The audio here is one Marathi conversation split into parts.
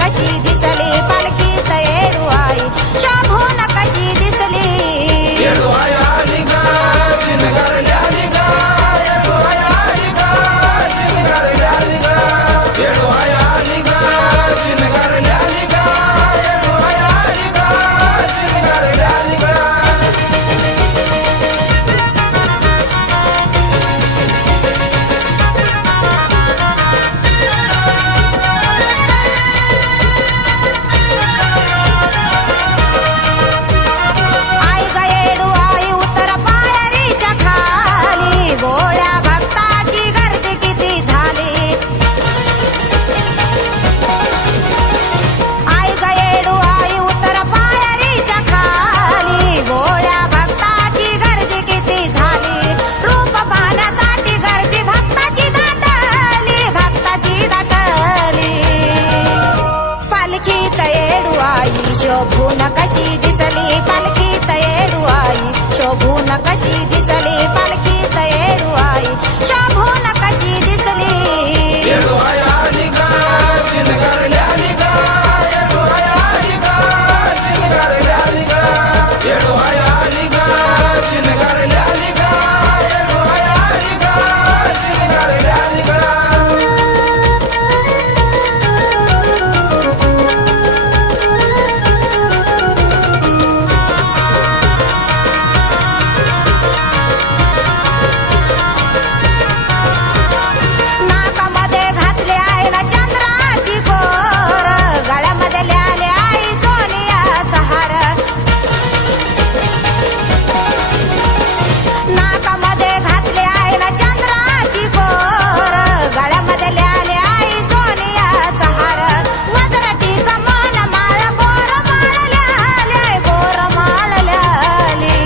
कशी दिसली पालखीत येडू आई शोभून कशी दिसली येडू आई आली ग शिणगारली आली ग येडू आई आली ग शिणगारली आली ग येडू आई आली ग शिणगारली आली ग येडू आई आली ग शिणगारली आली ग आई ग येडू आई उतर पायरीच्या खाली भोळ्या भक्ताची गर्दी किती झाली आई ग येडू आई उतर पायरीच्या खाली भोळ्या भक्ताची गर्दी किती झाली रूप पाहण्यासाठी गर्दी भक्ताची दाटली पालखीत येडू आई शोभून कशी दिसली पालखीत येडू आई शोभून कशी दिसली पालखीत येडू आई शोभून कशी दिसली येडू आई आली ग शिणगारली आली ग येडू आई आली ग शिणगारली आली ग येडू आई आली ग शिणगारली आली ग येडू आई आली ग शिणगारली आली ग नाकामध्ये घातले आहे ना चंद्राची कोर गळ्यामध्ये ल्याले आई सोनियाचा हार नाकामध्ये घातले आहे ना चंद्राची कोर गळ्यामध्ये ल्याले आई सोनियाचा हार वजरटीचा मन माळ बोर माळ ल्याली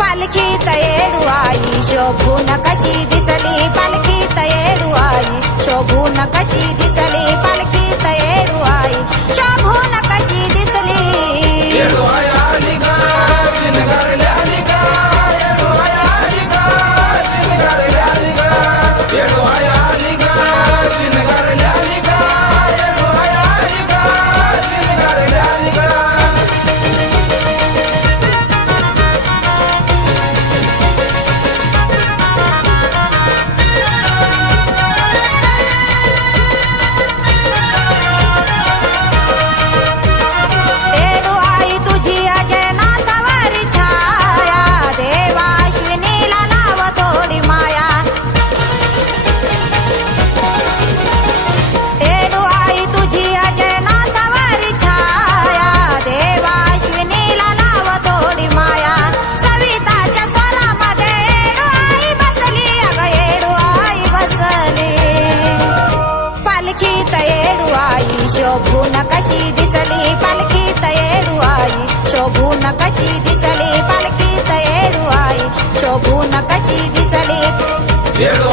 पालखीत येडू आई शोभून कशी दिसली पालखीत येडू आई शोभून कशी दिसली पालखीत येडू आई शोभून कशी दिसली येडू आई आली ग शिणगारली आली ग येडू आई आली ग शिणगारली आली ग येडू आई आली ग शिणगारली आली ग येडू आई आली ग शिणगारली आली ग येडू आई तुझी अजय नाथावरी छाया देवाश्विनीला लाव थोडी माया येडू आई तुझी अजय नाथावरी छाया देवाश्विनीला लाव थोडी माया सविताच्या स्वरामध्ये येडू आई बसली अग येडू आई बसली पालखीत येडू आई शोभून कशी दिसली पालखीत येडू आई शोभून कशी दिसली पालखीत येडू आई शोभून कशी दिसली येडू